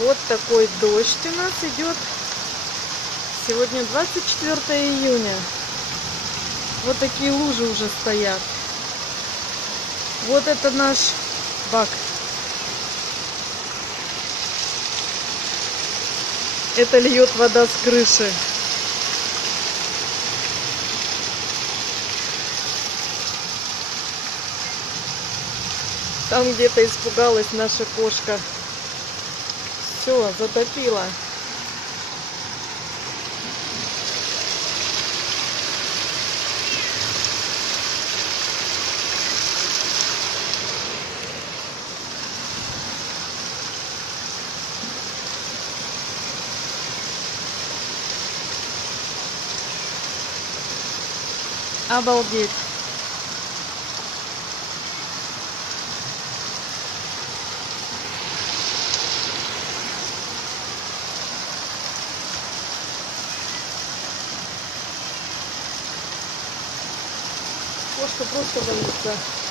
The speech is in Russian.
Вот такой дождь у нас идет. Сегодня 24 июня. Вот такие лужи уже стоят. Вот это наш бак. Это льет вода с крыши. Там где-то испугалась наша кошка. Все, затопила. Обалдеть. Кошка просто боится.